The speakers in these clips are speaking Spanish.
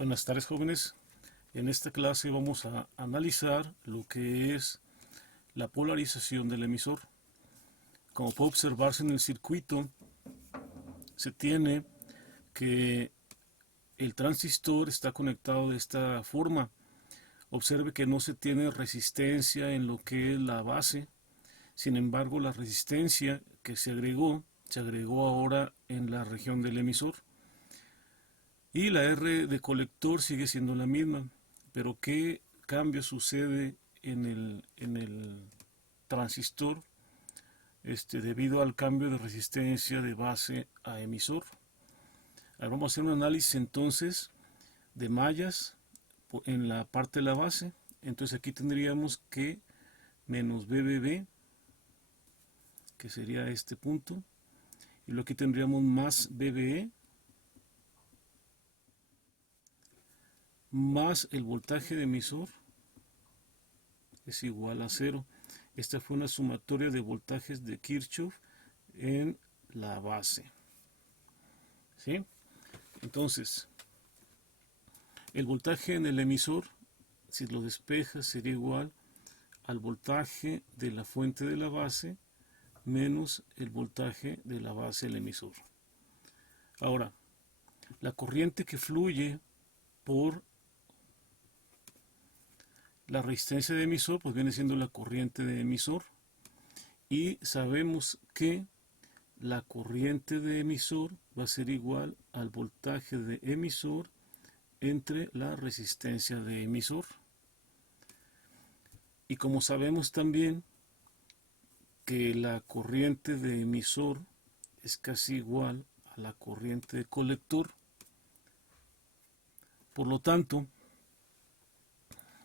Buenas tardes, jóvenes. En esta clase vamos a analizar lo que es la polarización del emisor. Como puede observarse en el circuito, se tiene que el transistor está conectado de esta forma. Observe que no se tiene resistencia en lo que es la base. Sin embargo, la resistencia que se agregó ahora en la región del emisor. Y la R de colector sigue siendo la misma. Pero ¿qué cambio sucede en el transistor debido al cambio de resistencia de base a emisor? Ahora vamos a hacer un análisis entonces de mallas en la parte de la base. Entonces aquí tendríamos que menos BBB, que sería este punto, y luego aquí tendríamos más BBE más el voltaje de emisor es igual a 0. Esta fue una sumatoria de voltajes de Kirchhoff en la base. ¿Sí? Entonces, el voltaje en el emisor, si lo despejas, sería igual al voltaje de la fuente de la base menos el voltaje de la base del emisor. Ahora, la corriente que fluye por la resistencia de emisor, pues viene siendo la corriente de emisor. Y sabemos que la corriente de emisor va a ser igual al voltaje de emisor entre la resistencia de emisor. Y como sabemos también que la corriente de emisor es casi igual a la corriente de colector, por lo tanto,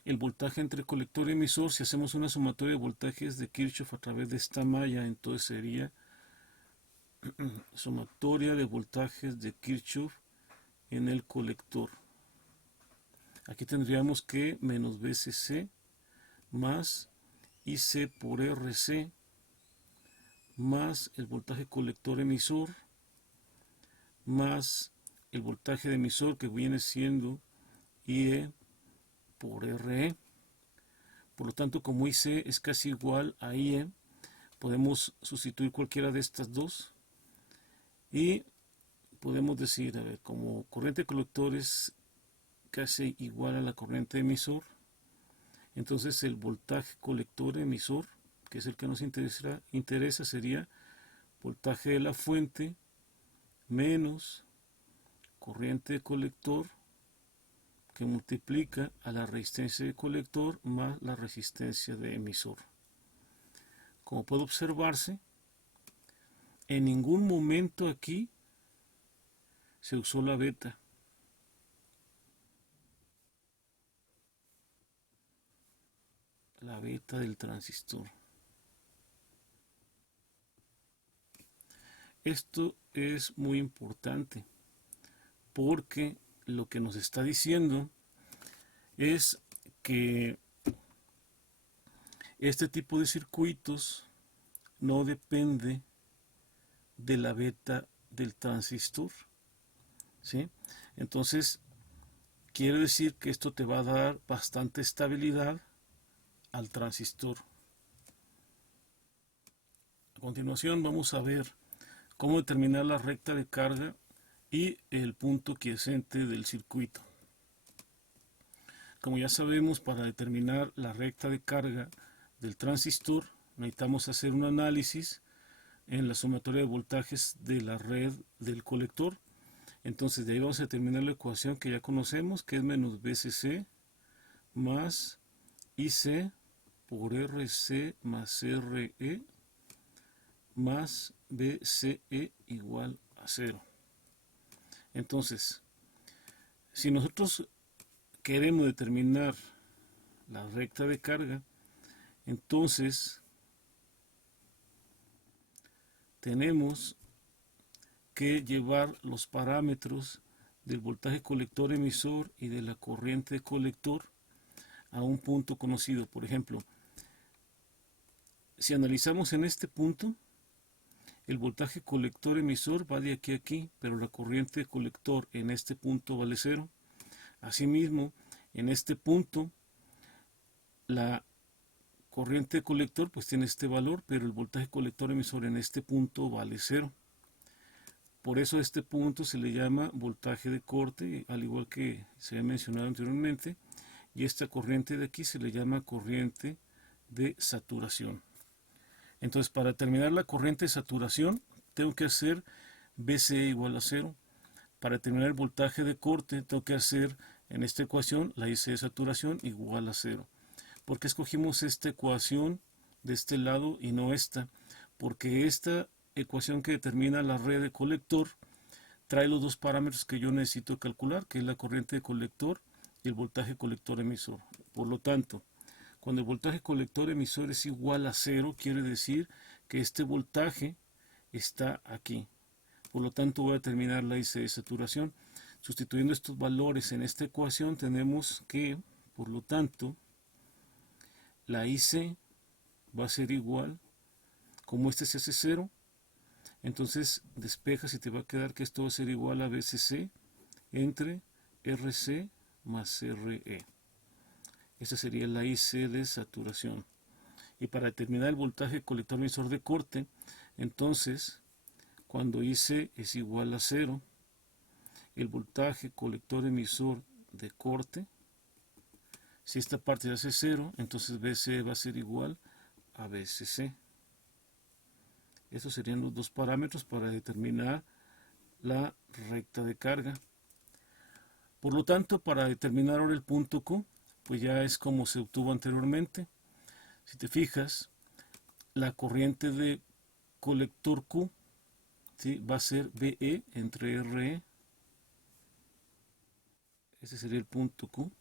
el voltaje entre colector y emisor, si hacemos una sumatoria de voltajes de Kirchhoff a través de esta malla, entonces sería sumatoria de voltajes de Kirchhoff en el colector. Aquí tendríamos que menos BCC más IC por RC más el voltaje colector emisor más el voltaje de emisor, que viene siendo IE por RE. Por lo tanto, como IC es casi igual a IE, podemos sustituir cualquiera de estas dos y podemos decir, a ver, como corriente colector es casi igual a la corriente emisor, entonces el voltaje colector emisor, que es el que nos interesa, sería voltaje de la fuente menos corriente de colector, que multiplica a la resistencia de colector más la resistencia de emisor. Como puede observarse, en ningún momento aquí se usó la beta. La beta del transistor. Esto es muy importante porque lo que nos está diciendo es que este tipo de circuitos no depende de la beta del transistor, ¿sí? Entonces quiere decir que esto te va a dar bastante estabilidad al transistor. A continuación vamos a ver cómo determinar la recta de carga y el punto quiescente del circuito. Como ya sabemos, para determinar la recta de carga del transistor necesitamos hacer un análisis en la sumatoria de voltajes de la red del colector. Entonces de ahí vamos a determinar la ecuación que ya conocemos, que es menos BCC más IC por RC más RE más BCE igual a 0. Entonces, si nosotros queremos determinar la recta de carga, entonces tenemos que llevar los parámetros del voltaje colector emisor y de la corriente colector a un punto conocido. Por ejemplo, si analizamos en este punto, el voltaje colector emisor va de aquí a aquí, pero la corriente colector en este punto vale 0. Asimismo, en este punto, la corriente de colector pues tiene este valor, pero el voltaje colector emisor en este punto vale 0. Por eso a este punto se le llama voltaje de corte, al igual que se ha mencionado anteriormente, y esta corriente de aquí se le llama corriente de saturación. Entonces, para determinar la corriente de saturación, tengo que hacer VCE igual a 0. Para determinar el voltaje de corte, tengo que hacer en esta ecuación la IC de saturación igual a 0. ¿Por qué escogimos esta ecuación de este lado y no esta? Porque esta ecuación que determina la red de colector trae los dos parámetros que yo necesito calcular, que es la corriente de colector y el voltaje colector emisor. Por lo tanto, cuando el voltaje colector emisor es igual a 0, quiere decir que este voltaje está aquí. Por lo tanto, voy a determinar la IC de saturación. Sustituyendo estos valores en esta ecuación, tenemos que, por lo tanto, la IC va a ser igual, como este se hace 0, entonces despejas y te va a quedar que esto va a ser igual a VCC entre RC más RE. Esta sería la IC de saturación. Y para determinar el voltaje colector emisor de corte, entonces, cuando IC es igual a 0, el voltaje colector emisor de corte, si esta parte hace 0, entonces VC va a ser igual a VCC. Estos serían los dos parámetros para determinar la recta de carga. Por lo tanto, para determinar ahora el punto Q, pues ya es como se obtuvo anteriormente. Si te fijas, la corriente de colector Q, ¿sí?, va a ser VE entre RE. Este sería el punto Q.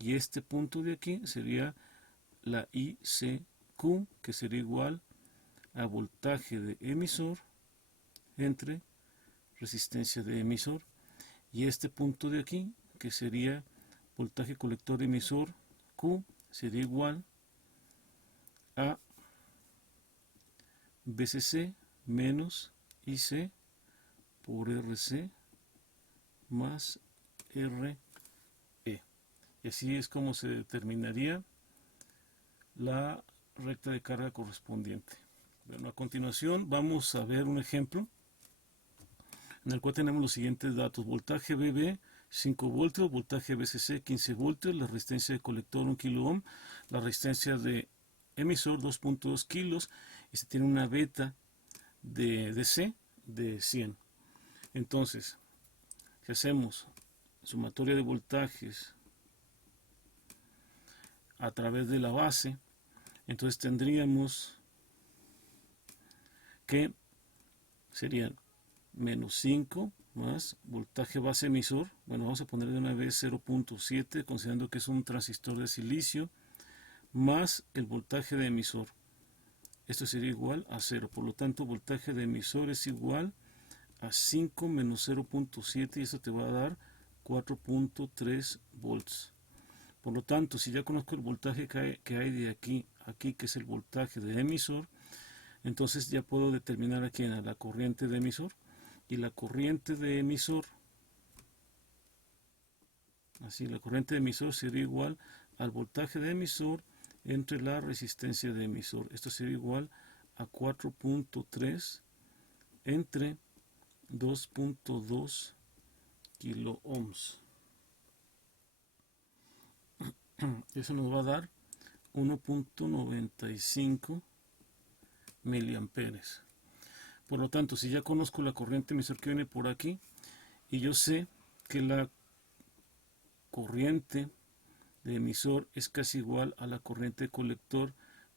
Y este punto de aquí sería la ICQ, que sería igual a voltaje de emisor entre resistencia de emisor. Y este punto de aquí, que sería voltaje colector emisor Q, sería igual a VCC menos IC por RC más RE. Y así es como se determinaría la recta de carga correspondiente. Bueno, a continuación vamos a ver un ejemplo en el cual tenemos los siguientes datos: voltaje BB 5 voltios, voltaje VCC 15 voltios, la resistencia de colector 1 kilo ohm, la resistencia de emisor 2.2 kilos, y se tiene una beta de DC de 100. Entonces, si hacemos sumatoria de voltajes a través de la base, entonces tendríamos que serían menos 5 más voltaje base emisor. Bueno, vamos a poner de una vez 0.7, considerando que es un transistor de silicio, más el voltaje de emisor. Esto sería igual a 0. Por lo tanto, voltaje de emisor es igual a 5 menos 0.7, y eso te va a dar 4.3 volts. Por lo tanto, si ya conozco el voltaje que hay de aquí a aquí, que es el voltaje de emisor, entonces ya puedo determinar aquí a la corriente de emisor. Y la corriente de emisor, así, la corriente de emisor sería igual al voltaje de emisor entre la resistencia de emisor. Esto sería igual a 4.3 entre 2.2 kilo ohms. Eso nos va a dar 1.95 miliamperes. Por lo tanto, si ya conozco la corriente emisor que viene por aquí, y yo sé que la corriente de emisor es casi igual a la corriente de colector,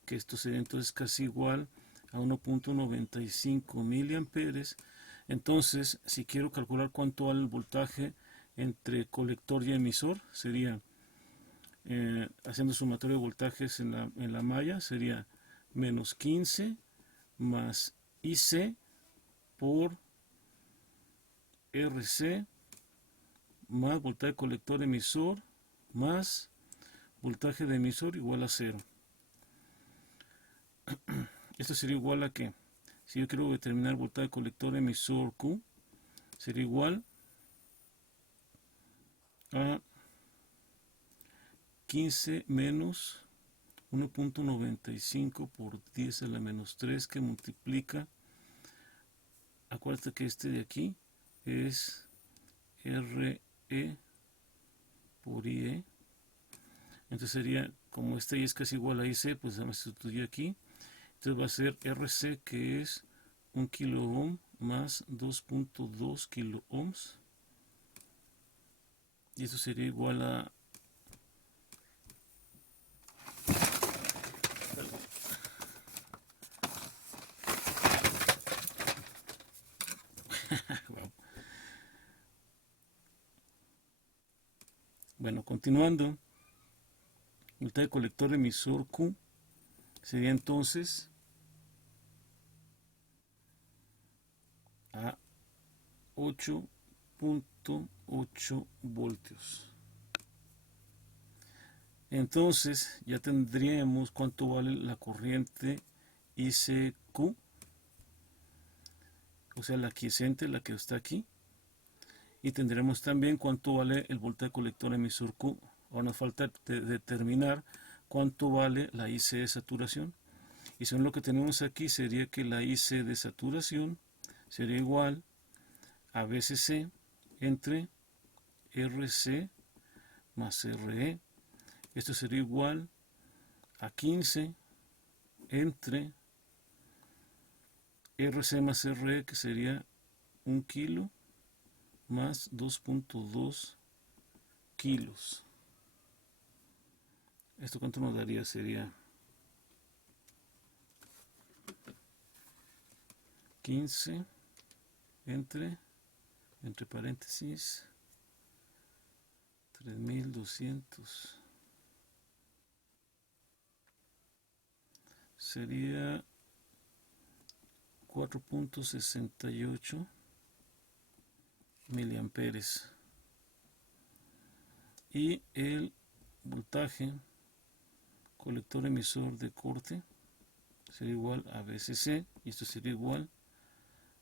que esto sería entonces casi igual a 1.95 miliamperes, entonces si quiero calcular cuánto vale el voltaje entre colector y emisor, sería haciendo sumatorio de voltajes en la malla, sería menos 15 más IC por RC más voltaje colector emisor más voltaje de emisor igual a 0. Esto sería igual a que, si yo quiero determinar voltaje colector emisor Q, sería igual a 15 menos 1.95 por 10 a la menos 3 que multiplica, acuérdate que este de aquí es RE por IE, entonces sería, como este y es casi igual a IC, pues vamos a sustituir aquí, entonces va a ser RC, que es 1 kilo ohm más 2.2 kilo ohms, y eso sería igual a bueno, continuando, voltaje colector emisor Q sería entonces a 8.8 voltios. Entonces ya tendríamos cuánto vale la corriente ICQ, o sea, la adyacente, la que está aquí, y tendremos también cuánto vale el voltaje colector emisor Q. Ahora nos falta determinar cuánto vale la IC de saturación, y según lo que tenemos aquí sería que la IC de saturación sería igual a VCC entre RC más RE. Esto sería igual a 15 entre RC más RE, que sería 1 kilo más 2.2 kilos. ¿Esto cuánto nos daría? Sería 15 entre paréntesis 3200. Sería 4.68 miliamperes. Y el voltaje colector emisor de corte sería igual a VCC, y esto sería igual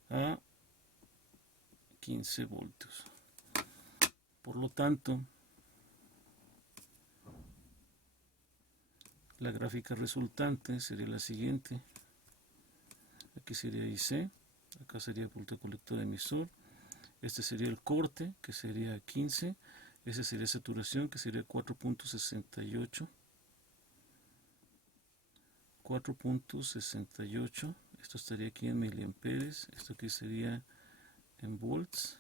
a 15 voltios. Por lo tanto, la gráfica resultante sería la siguiente. Aquí sería IC, acá sería el voltaje colector emisor, este sería el corte, que sería 15, ese sería saturación, que sería 4.68, 4.68, esto estaría aquí en miliamperes, esto aquí sería en volts,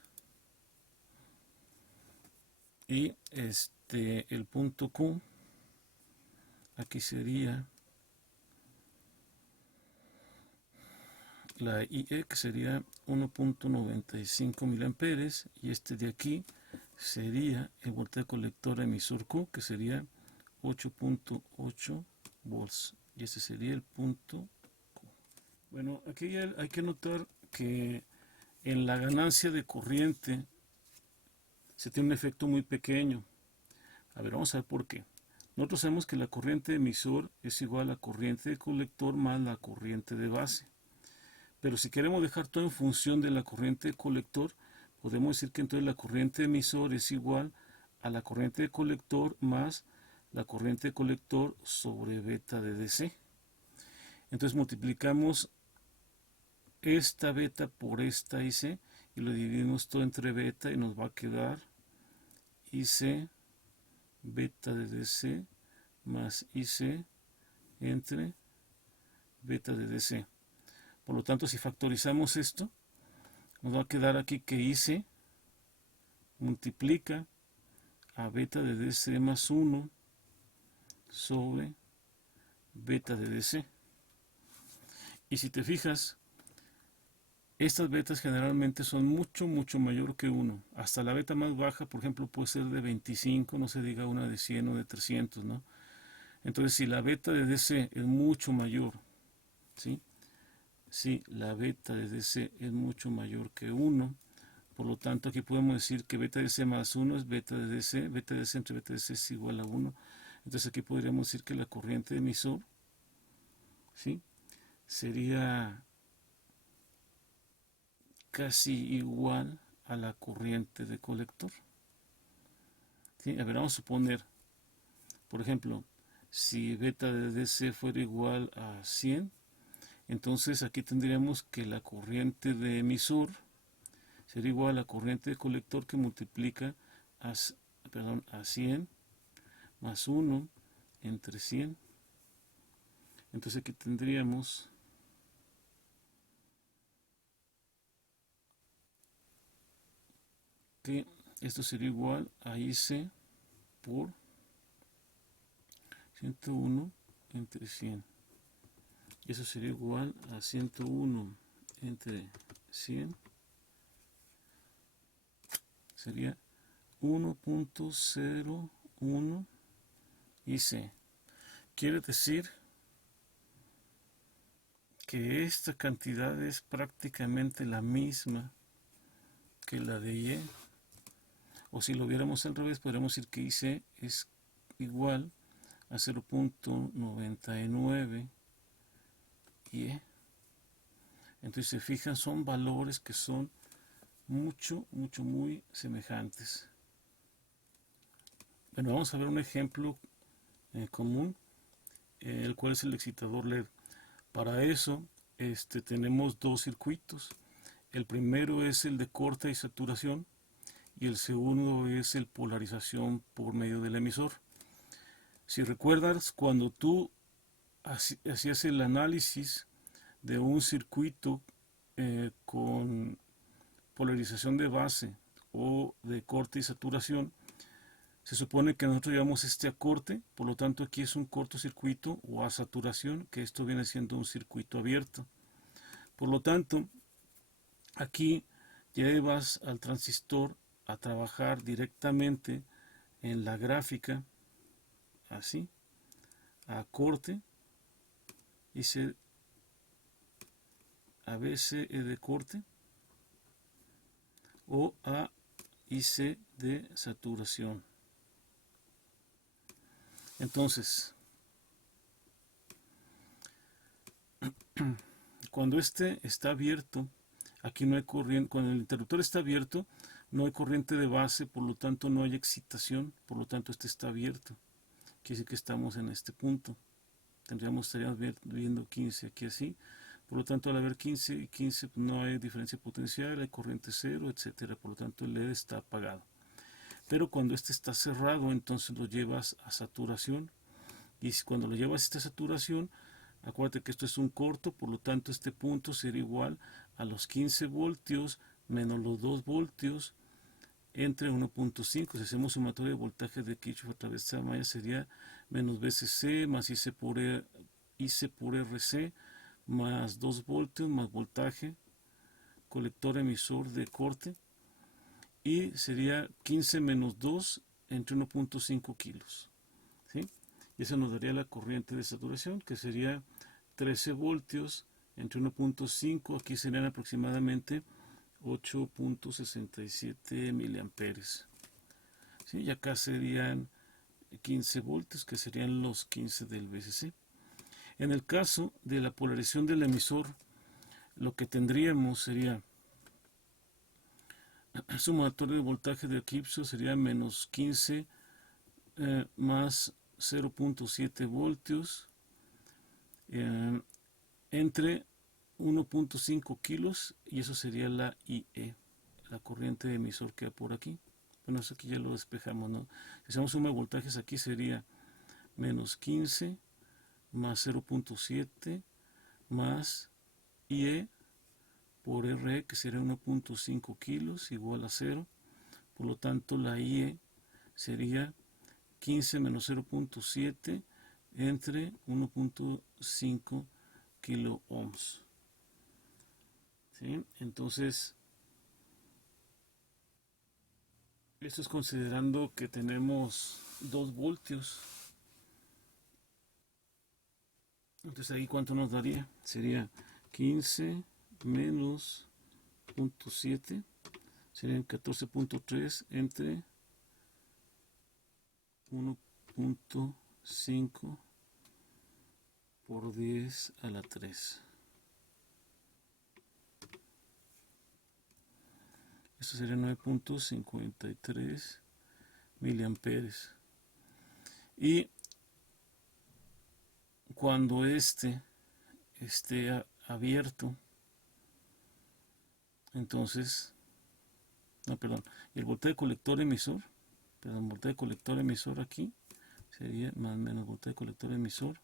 y el punto Q aquí sería la IE, que sería 1.95 miliamperes, y este de aquí sería el voltaje colector emisor Q, que sería 8.8 volts, y este sería el punto Q. Bueno, aquí hay que notar que en la ganancia de corriente se tiene un efecto muy pequeño. A ver, vamos a ver por qué. Nosotros sabemos que la corriente de emisor es igual a la corriente de colector más la corriente de base. Pero si queremos dejar todo en función de la corriente de colector, podemos decir que entonces la corriente de emisor es igual a la corriente de colector más la corriente de colector sobre beta de DC. Entonces multiplicamos esta beta por esta IC y lo dividimos todo entre beta y nos va a quedar IC beta de DC más IC entre beta de DC. Por lo tanto, si factorizamos esto, nos va a quedar aquí que IC multiplica a beta de DC más 1 sobre beta de DC. Y si te fijas, estas betas generalmente son mucho mayor que 1. Hasta la beta más baja, por ejemplo, puede ser de 25, no se diga una de 100 o de 300, ¿no? Entonces, si la beta de DC es mucho mayor, ¿sí? Si la beta de DC es mucho mayor que 1, por lo tanto aquí podemos decir que beta de DC más 1 es beta de DC entre beta de DC es igual a 1. Entonces aquí podríamos decir que la corriente de emisor, ¿sí?, sería casi igual a la corriente de colector. ¿Sí? A ver, vamos a suponer Por ejemplo, si beta de DC fuera igual a 100, entonces aquí tendríamos que la corriente de emisor sería igual a la corriente de colector que multiplica a, a 100 más 1 entre 100. Entonces aquí tendríamos que esto sería igual a IC por 101 entre 100. Y eso sería igual a 101 entre 100. Sería 1.01 IC. Quiere decir que esta cantidad es prácticamente la misma que la de Y. O si lo viéramos al revés, podríamos decir que IC es igual a 0.99 Y. Entonces, se fijan, son valores que son muy semejantes. Bueno, vamos a ver un ejemplo común, el cual es el excitador LED. Para eso tenemos dos circuitos. El primero es el de corte y saturación y el segundo es el polarización por medio del emisor. Si recuerdas, cuando tú hacías el análisis de un circuito con polarización de base o de corte y saturación, se supone que nosotros llevamos a corte, por lo tanto aquí es un cortocircuito o a saturación, que esto viene siendo un circuito abierto. Por lo tanto, aquí llevas al transistor a trabajar directamente en la gráfica, así, a corte, y a BC de corte, o a IC de saturación. Entonces, cuando está abierto, aquí no hay corriente. Cuando el interruptor está abierto, no hay corriente de base, por lo tanto no hay excitación, por lo tanto está abierto. Quiere decir que estamos en este punto. Estaríamos viendo 15 aquí así. Por lo tanto, al haber 15 y 15 no hay diferencia potencial, hay corriente cero, etcétera. Por lo tanto, el LED está apagado. Pero cuando está cerrado, entonces lo llevas a saturación. Y cuando lo llevas a esta saturación, acuérdate que esto es un corto, por lo tanto este punto sería igual a los 15 voltios menos los 2 voltios entre 1.5. Si hacemos sumatoria de voltaje de Kirchhoff a través de esta malla, sería menos VCC más IC por RC más 2 voltios más voltaje colector emisor de corte, y sería 15 menos 2 entre 1.5 kilos. ¿Sí? Y eso nos daría la corriente de saturación, que sería 13 voltios entre 1.5, aquí serían aproximadamente 8.67 miliamperes. ¿Sí? Y acá serían 15 voltios, que serían los 15 del VCC. En el caso de la polarización del emisor, lo que tendríamos sería sumatorio de voltaje de eclipse sería menos 15 más 0.7 voltios entre 1.5 kilos, y eso sería la IE, la corriente de emisor que hay por aquí. Bueno, eso aquí ya lo despejamos, ¿no? Si hacemos suma de voltajes aquí sería menos 15 más 0.7 más IE por RE, que sería 1.5 kilos, igual a 0. Por lo tanto, la IE sería 15 menos 0.7 entre 1.5 kilo ohms. ¿Sí? Entonces, esto es considerando que tenemos 2 voltios. Entonces ahí cuánto nos daría, sería 15 menos 0.7, serían 14.3 entre 1.5 por 10 a la 3. Eso sería 9.53 miliamperes. Y cuando este esté abierto, entonces, no, perdón, el voltaje colector emisor, perdón, voltaje colector emisor aquí, sería más o menos voltaje colector emisor,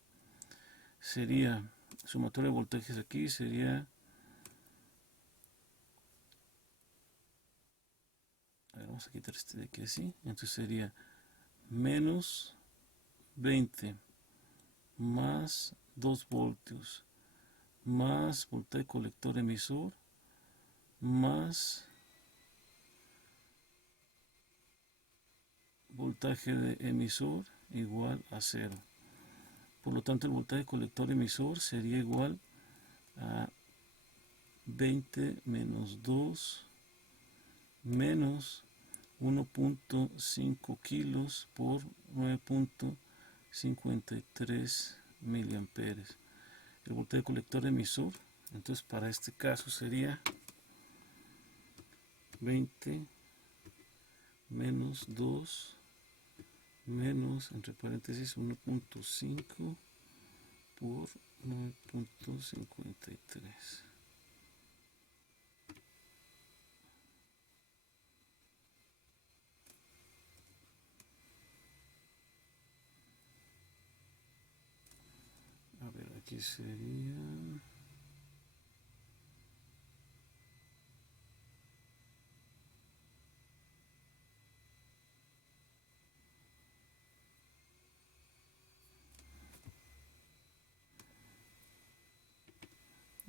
sería sumatorio de voltajes aquí, sería, a ver, vamos a quitar este de aquí así, entonces sería menos 20 más 2 voltios más voltaje colector emisor más voltaje de emisor igual a 0. Por lo tanto, el voltaje colector emisor sería igual a 20 menos 2 menos 1.5 kilos por 9.53 miliamperes. El voltaje colector emisor, entonces para este caso sería 20 menos 2 menos, entre paréntesis, 1.5 por 9.53. A ver, aquí sería...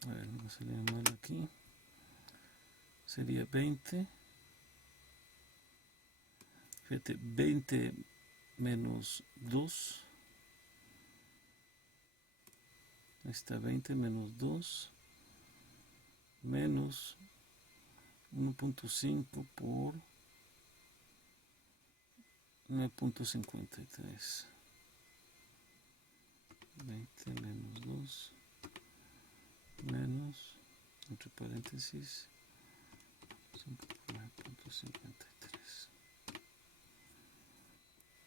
A ver, no salía mal aquí. Sería 20. Fíjate, 20 menos 2. Ahí está, 20 menos 2 menos 1.5 por 9.53. 20 menos 2 menos, entre paréntesis, 5 por 9.53.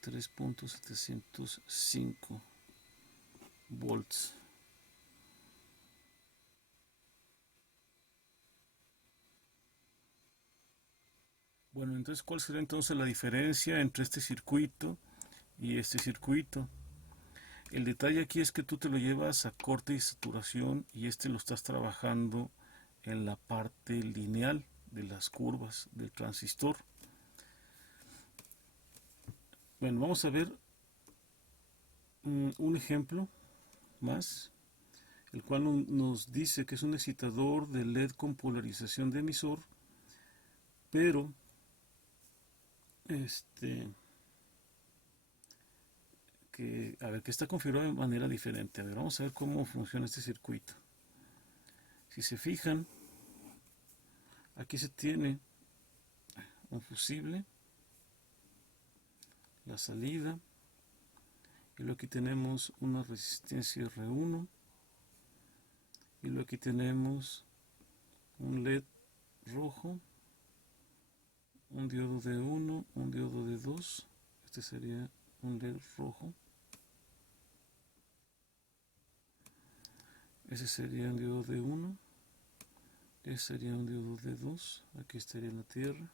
3.705 volts. Bueno, entonces, ¿cuál sería entonces la diferencia entre este circuito y este circuito? El detalle aquí es que tú te lo llevas a corte y saturación y este lo estás trabajando en la parte lineal de las curvas del transistor. Bueno, vamos a ver un ejemplo más, el cual nos dice que es un excitador de LED con polarización de emisor, pero que está configurado de manera diferente. A ver, vamos a ver cómo funciona este circuito. Si se fijan, aquí se tiene un fusible, la salida, y luego aquí tenemos una resistencia R1, y luego aquí tenemos un LED rojo, un diodo de 1, un diodo de 2, este sería un LED rojo, ese sería un diodo de 1, ese sería un diodo de 2, aquí estaría la tierra,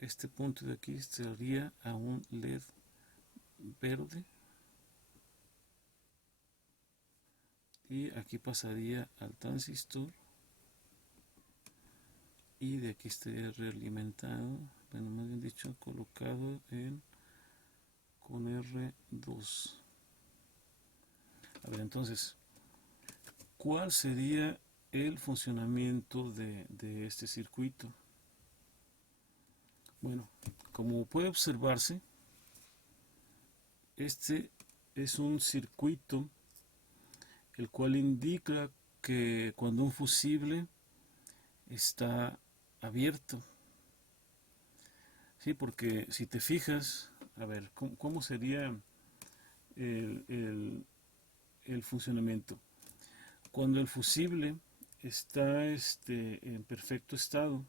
este punto de aquí estaría a un LED verde, y aquí pasaría al transistor, y de aquí estaría realimentado, bueno, más bien dicho, colocado con R2. A ver, entonces, ¿cuál sería el funcionamiento de este circuito? Bueno, como puede observarse, este es un circuito el cual indica que cuando un fusible está abierto. Sí, porque si te fijas, a ver, ¿cómo sería el, el funcionamiento? Cuando el fusible está en perfecto estado,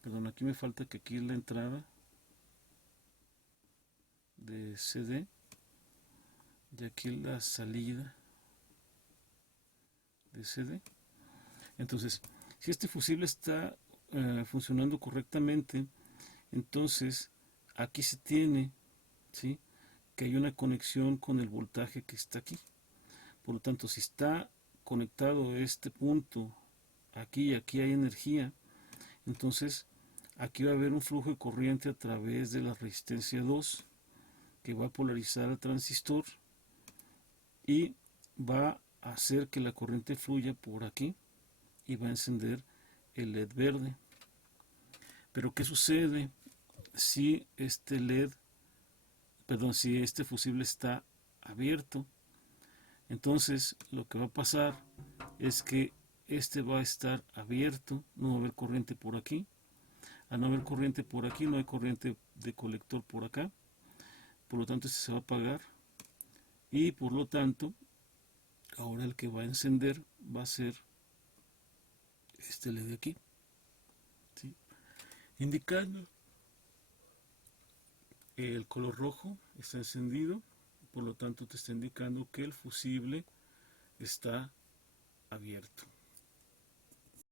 perdón, aquí me falta que aquí es la entrada de CD, y aquí la salida de CD. Entonces, si este fusible está funcionando correctamente, entonces aquí se tiene, ¿sí?, que hay una conexión con el voltaje que está aquí. Por lo tanto, si está conectado este punto aquí y aquí hay energía, entonces aquí va a haber un flujo de corriente a través de la resistencia 2 que va a polarizar al transistor y va a hacer que la corriente fluya por aquí y va a encender el LED verde. Pero ¿qué sucede si este LED, perdón, si este fusible está abierto? Entonces lo que va a pasar es que este va a estar abierto, no va a haber corriente por aquí. Al no haber corriente por aquí, no hay corriente de colector por acá. Por lo tanto, este se va a apagar. Y por lo tanto, ahora el que va a encender va a ser este LED de aquí, ¿sí?, indicando el color rojo está encendido. Por lo tanto, te está indicando que el fusible está abierto.